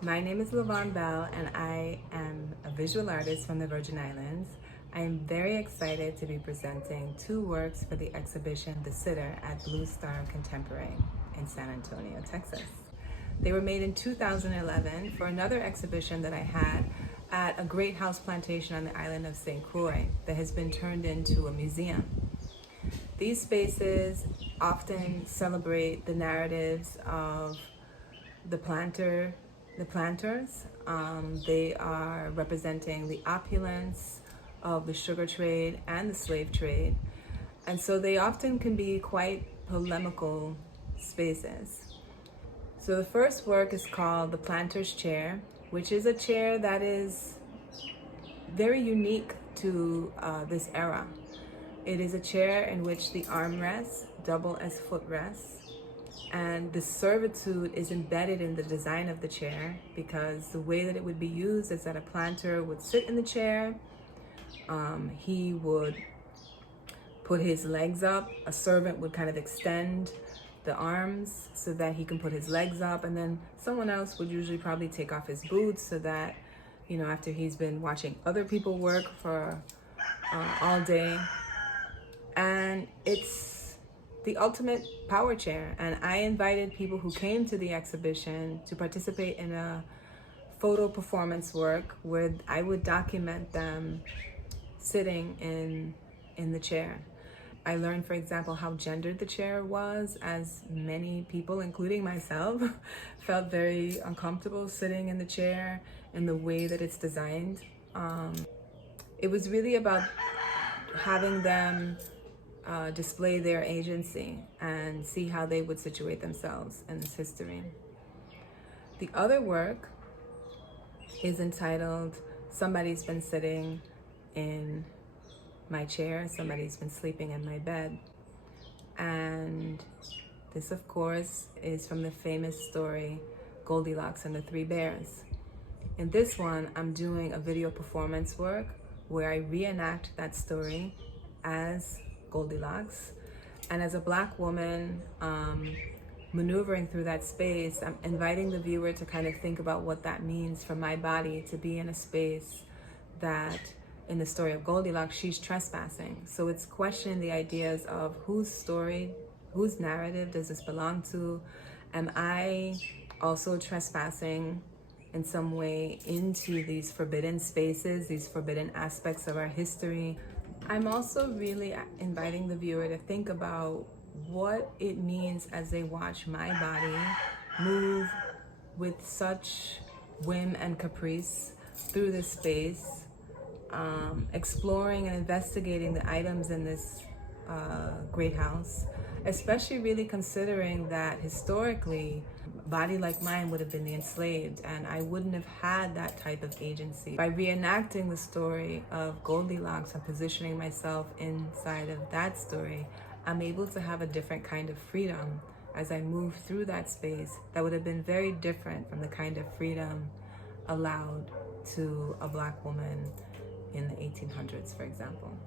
My name is Vaughn Belle, and I am a visual artist from the Virgin Islands. I am very excited to be presenting two works for the exhibition The Sitter at Blue Star Contemporary in San Antonio, Texas. They were made in 2011 for another exhibition that I had at a great house plantation on the island of St. Croix that has been turned into a museum. These spaces often celebrate the narratives of the planter, the planters. They are representing the opulence of the sugar trade and the slave trade. And so they often can be quite polemical spaces. So the first work is called The Planter's Chair, which is a chair that is very unique to this era. It is a chair in which the armrests double as footrests, and the servitude is embedded in the design of the chair because the way that it would be used is that a planter would sit in the chair, he would put his legs up, a servant would kind of extend the arms so that he can put his legs up, and then someone else would usually probably take off his boots so that, after he's been watching other people work for all day. And it's the ultimate power chair. And I invited people who came to the exhibition to participate in a photo performance work where I would document them sitting in the chair. I learned, for example, how gendered the chair was, as many people, including myself, felt very uncomfortable sitting in the chair and the way that it's designed. It was really about having them display their agency and see how they would situate themselves in this history. The other work is entitled Somebody's Been Sitting in My Chair, Somebody's Been Sleeping in My Bed. And this, of course, is from the famous story Goldilocks and the Three Bears. In this one, I'm doing a video performance work where I reenact that story as Goldilocks. And as a Black woman maneuvering through that space, I'm inviting the viewer to kind of think about what that means for my body to be in a space that, in the story of Goldilocks, she's trespassing. So it's questioning the ideas of whose story, whose narrative does this belong to? Am I also trespassing in some way into these forbidden spaces, these forbidden aspects of our history? I'm also really inviting the viewer to think about what it means as they watch my body move with such whim and caprice through this space, exploring and investigating the items in this great house, especially really considering that historically, a body like mine would have been the enslaved, and I wouldn't have had that type of agency. By reenacting the story of Goldilocks and positioning myself inside of that story, I'm able to have a different kind of freedom as I move through that space that would have been very different from the kind of freedom allowed to a Black woman in the 1800s, for example.